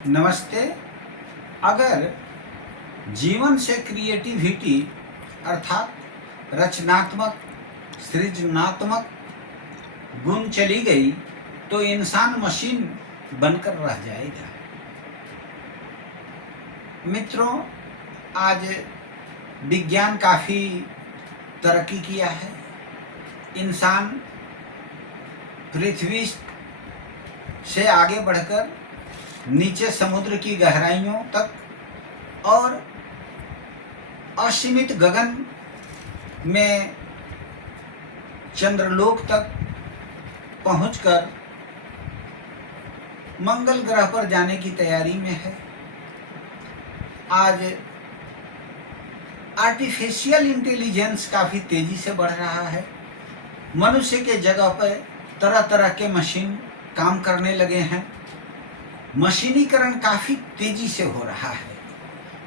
नमस्ते। अगर जीवन से क्रिएटिविटी अर्थात रचनात्मक सृजनात्मक गुण चली गई तो इंसान मशीन बनकर रह जाएगा। मित्रों, आज विज्ञान काफ़ी तरक्की किया है। इंसान पृथ्वी से आगे बढ़कर नीचे समुद्र की गहराइयों तक और असीमित गगन में चंद्रलोक तक पहुंचकर मंगल ग्रह पर जाने की तैयारी में है। आज आर्टिफिशियल इंटेलिजेंस काफ़ी तेज़ी से बढ़ रहा है। मनुष्य के जगह पर तरह तरह के मशीन काम करने लगे हैं। मशीनीकरण काफ़ी तेज़ी से हो रहा है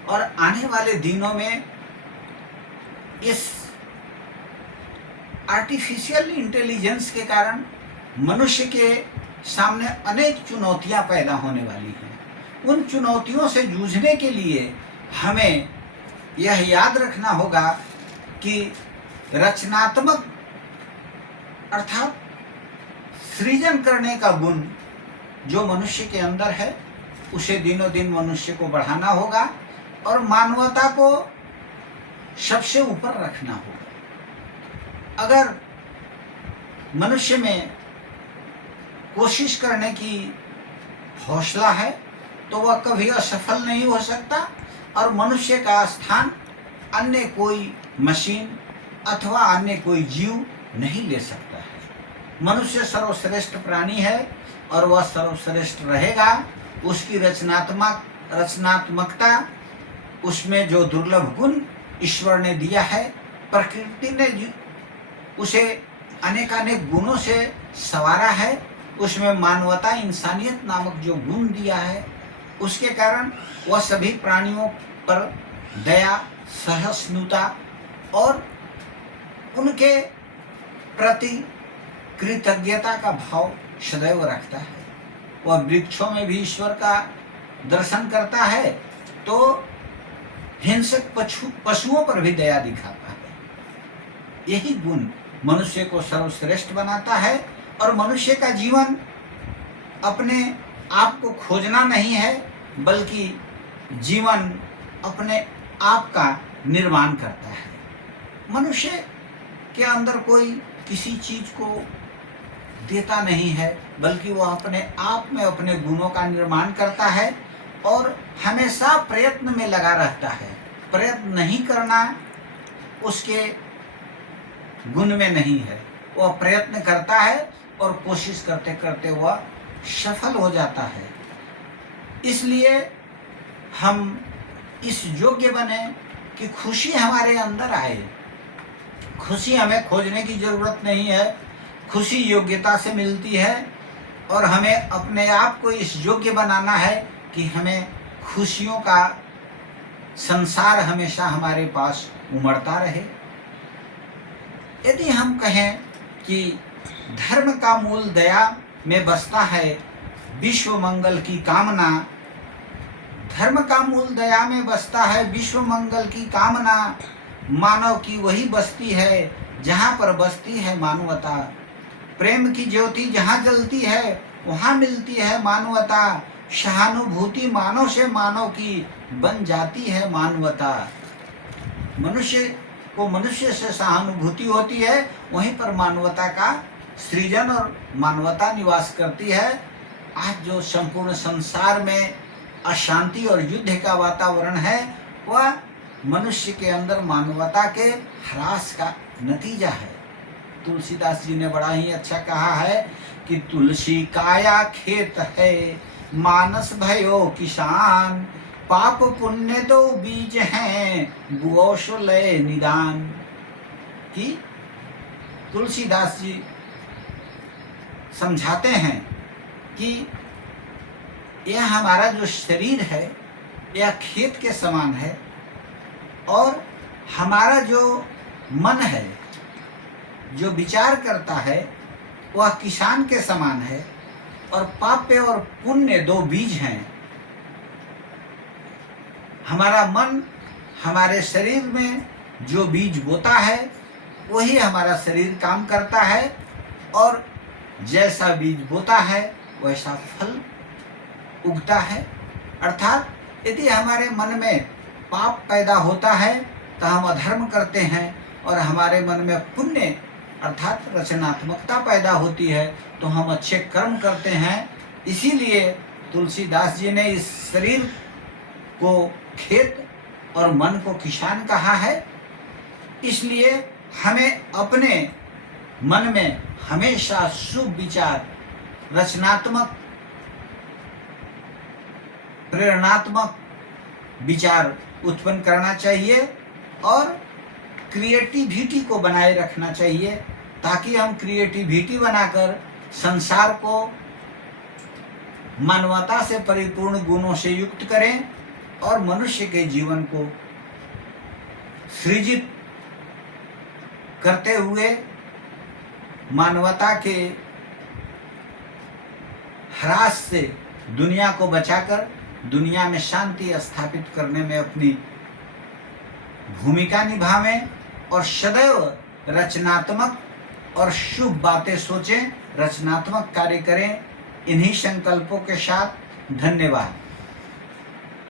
और आने वाले दिनों में इस आर्टिफिशियल इंटेलिजेंस के कारण मनुष्य के सामने अनेक चुनौतियां पैदा होने वाली हैं। उन चुनौतियों से जूझने के लिए हमें यह याद रखना होगा कि रचनात्मक अर्थात सृजन करने का गुण जो मनुष्य के अंदर है उसे दिनों दिन मनुष्य को बढ़ाना होगा और मानवता को सबसे ऊपर रखना होगा। अगर मनुष्य में कोशिश करने की हौसला है तो वह कभी असफल नहीं हो सकता और मनुष्य का स्थान अन्य कोई मशीन अथवा अन्य कोई जीव नहीं ले सकता है। मनुष्य सर्वश्रेष्ठ प्राणी है और वह सर्वश्रेष्ठ रहेगा। उसकी रचनात्मकता, उसमें जो दुर्लभ गुण ईश्वर ने दिया है, प्रकृति ने उसे अनेकानेक गुणों से संवारा है, उसमें मानवता इंसानियत नामक जो गुण दिया है, उसके कारण वह सभी प्राणियों पर दया, सहिष्णुता और उनके प्रति कृतज्ञता का भाव सदैव रखता है। वह वृक्षों में भी ईश्वर का दर्शन करता है तो हिंसक पशुओं पर भी दया दिखाता है। यही गुण मनुष्य को सर्वश्रेष्ठ बनाता है और मनुष्य का जीवन अपने आप को खोजना नहीं है बल्कि जीवन अपने आप का निर्माण करता है। मनुष्य के अंदर कोई किसी चीज को देता नहीं है बल्कि वह अपने आप में अपने गुणों का निर्माण करता है और हमेशा प्रयत्न में लगा रहता है। प्रयत्न नहीं करना उसके गुण में नहीं है। वह प्रयत्न करता है और कोशिश करते करते वह सफल हो जाता है। इसलिए हम इस योग्य बने कि खुशी हमारे अंदर आए। खुशी हमें खोजने की जरूरत नहीं है। खुशी योग्यता से मिलती है और हमें अपने आप को इस योग्य बनाना है कि हमें खुशियों का संसार हमेशा हमारे पास उमड़ता रहे। यदि हम कहें कि धर्म का मूल दया में बसता है, विश्व मंगल की कामना, धर्म का मूल दया में बसता है, विश्व मंगल की कामना, मानव की वही बस्ती है जहाँ पर बसती है मानवता। प्रेम की ज्योति जहाँ जलती है वहाँ मिलती है मानवता। सहानुभूति मानव से मानव की बन जाती है मानवता। मनुष्य को मनुष्य से सहानुभूति होती है, वहीं पर मानवता का सृजन और मानवता निवास करती है। आज जो संपूर्ण संसार में अशांति और युद्ध का वातावरण है वह मनुष्य के अंदर मानवता के ह्रास का नतीजा है। तुलसीदास जी ने बड़ा ही अच्छा कहा है कि तुलसी काया खेत है, मानस भयो किसान, पाप पुण्य दो बीज हैं, बुओश लय निदान। कि तुलसीदास जी समझाते हैं कि यह हमारा जो शरीर है यह खेत के समान है और हमारा जो मन है, जो विचार करता है, वह किसान के समान है और पाप्य और पुण्य दो बीज हैं हमारा मन हमारे शरीर में जो बीज बोता है वही हमारा शरीर काम करता है, और जैसा बीज बोता है वैसा फल उगता है। अर्थात यदि हमारे मन में पाप पैदा होता है तो हम अधर्म करते हैं, और हमारे मन में पुण्य अर्थात रचनात्मकता पैदा होती है तो हम अच्छे कर्म करते हैं। इसीलिए तुलसीदास जी ने इस शरीर को खेत और मन को किसान कहा है। इसलिए हमें अपने मन में हमेशा शुभ विचार, रचनात्मक, प्रेरणात्मक विचार उत्पन्न करना चाहिए और क्रिएटिविटी को बनाए रखना चाहिए, ताकि हम क्रिएटिविटी बनाकर संसार को मानवता से परिपूर्ण गुणों से युक्त करें और मनुष्य के जीवन को सृजित करते हुए मानवता के ह्रास से दुनिया को बचाकर दुनिया में शांति स्थापित करने में अपनी भूमिका निभावें और सदैव रचनात्मक और शुभ बातें सोचें, रचनात्मक कार्य करें। इन्हीं संकल्पों के साथ धन्यवाद।